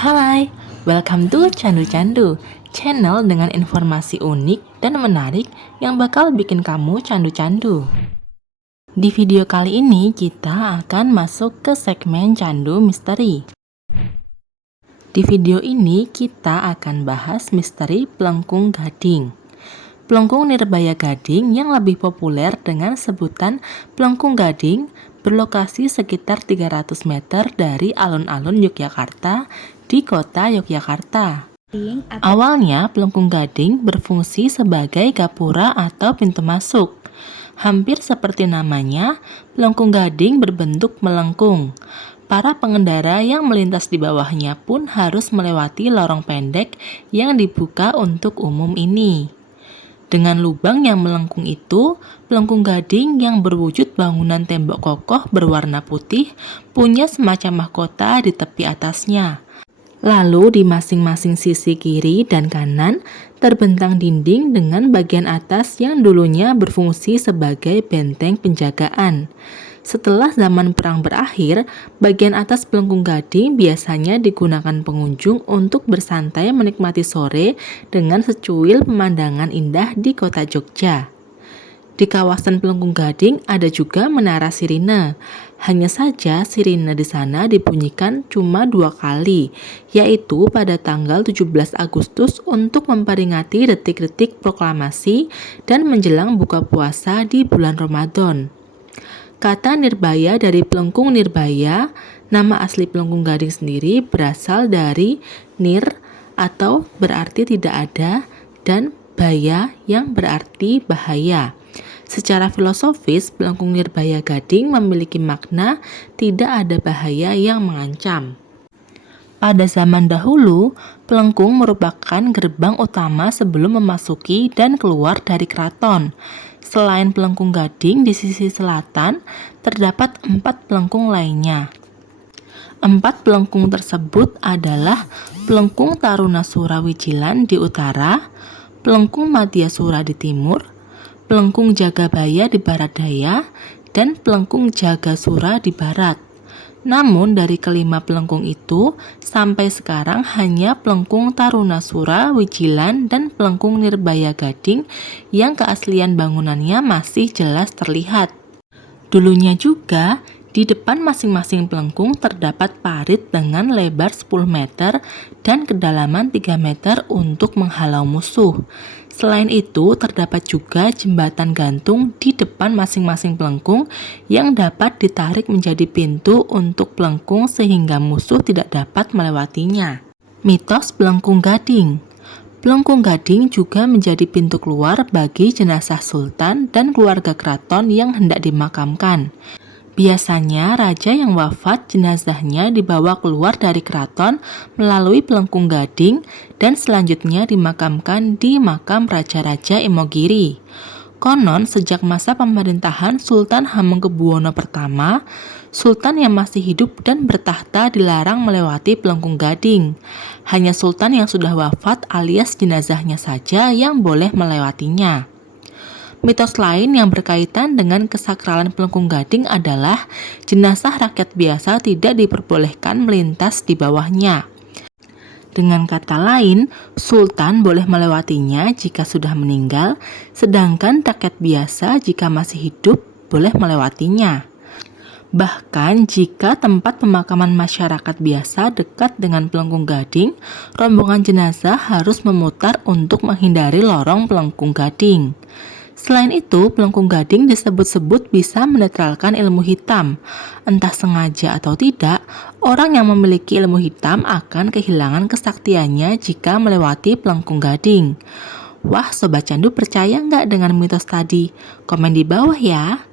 Hai, welcome to Candu Candu, channel dengan informasi unik dan menarik yang bakal bikin kamu candu-candu. Di video kali ini kita akan masuk ke segmen Candu Misteri. Di video ini kita akan bahas misteri Plengkung Gading. Plengkung Nirbaya Gading yang lebih populer dengan sebutan Plengkung Gading berlokasi sekitar 300 meter dari alun-alun Yogyakarta di kota Yogyakarta. Awalnya Plengkung Gading berfungsi sebagai gapura atau pintu masuk. Hampir seperti namanya, Plengkung Gading berbentuk melengkung. Para pengendara yang melintas di bawahnya pun harus melewati lorong pendek yang dibuka untuk umum ini. Dengan lubang yang melengkung itu, Plengkung Gading yang berwujud bangunan tembok kokoh berwarna putih punya semacam mahkota di tepi atasnya. Lalu di masing-masing sisi kiri dan kanan terbentang dinding dengan bagian atas yang dulunya berfungsi sebagai benteng penjagaan. Setelah zaman perang berakhir, bagian atas Plengkung Gading biasanya digunakan pengunjung untuk bersantai menikmati sore dengan secuil pemandangan indah di kota Jogja. Di kawasan Plengkung Gading ada juga menara sirine. Hanya saja sirine di sana dibunyikan cuma 2 kali, yaitu pada tanggal 17 Agustus untuk memperingati detik-detik proklamasi dan menjelang buka puasa di bulan Ramadan. Kata Nirbaya dari Plengkung Nirbaya, nama asli Plengkung Gading sendiri berasal dari nir atau berarti tidak ada dan baya yang berarti bahaya. Secara filosofis, Plengkung Nirbaya Gading memiliki makna tidak ada bahaya yang mengancam. Pada zaman dahulu, Plengkung merupakan gerbang utama sebelum memasuki dan keluar dari keraton. Selain Plengkung Gading di sisi selatan, terdapat 4 plengkung lainnya. 4 plengkung tersebut adalah Plengkung Tarunasura Wijilan di utara, Plengkung Madyasura di timur, Plengkung Jagabaya di barat daya, dan Plengkung Jagasura di barat. Namun dari kelima plengkung itu, sampai sekarang hanya Plengkung Tarunasura Wijilan dan Plengkung Nirbaya Gading yang keaslian bangunannya masih jelas terlihat. Dulunya juga, di depan masing-masing plengkung terdapat parit dengan lebar 10 meter dan kedalaman 3 meter untuk menghalau musuh. Selain itu, terdapat juga jembatan gantung di depan masing-masing plengkung yang dapat ditarik menjadi pintu untuk plengkung sehingga musuh tidak dapat melewatinya. Mitos Plengkung Gading. Plengkung Gading juga menjadi pintu keluar bagi jenazah sultan dan keluarga keraton yang hendak dimakamkan. Biasanya raja yang wafat jenazahnya dibawa keluar dari keraton melalui Plengkung Gading dan selanjutnya dimakamkan di makam Raja-Raja Imogiri. Konon sejak masa pemerintahan Sultan Hamengkubuwono I, sultan yang masih hidup dan bertahta dilarang melewati Plengkung Gading. Hanya sultan yang sudah wafat alias jenazahnya saja yang boleh melewatinya. Mitos lain yang berkaitan dengan kesakralan Plengkung Gading adalah jenazah rakyat biasa tidak diperbolehkan melintas di bawahnya. Dengan kata lain, sultan boleh melewatinya jika sudah meninggal, sedangkan rakyat biasa jika masih hidup boleh melewatinya. Bahkan jika tempat pemakaman masyarakat biasa dekat dengan Plengkung Gading, rombongan jenazah harus memutar untuk menghindari lorong Plengkung Gading. Selain itu, Plengkung Gading disebut-sebut bisa menetralkan ilmu hitam. Entah sengaja atau tidak, orang yang memiliki ilmu hitam akan kehilangan kesaktiannya jika melewati Plengkung Gading. Wah, Sobat Candu percaya nggak dengan mitos tadi? Komen di bawah ya.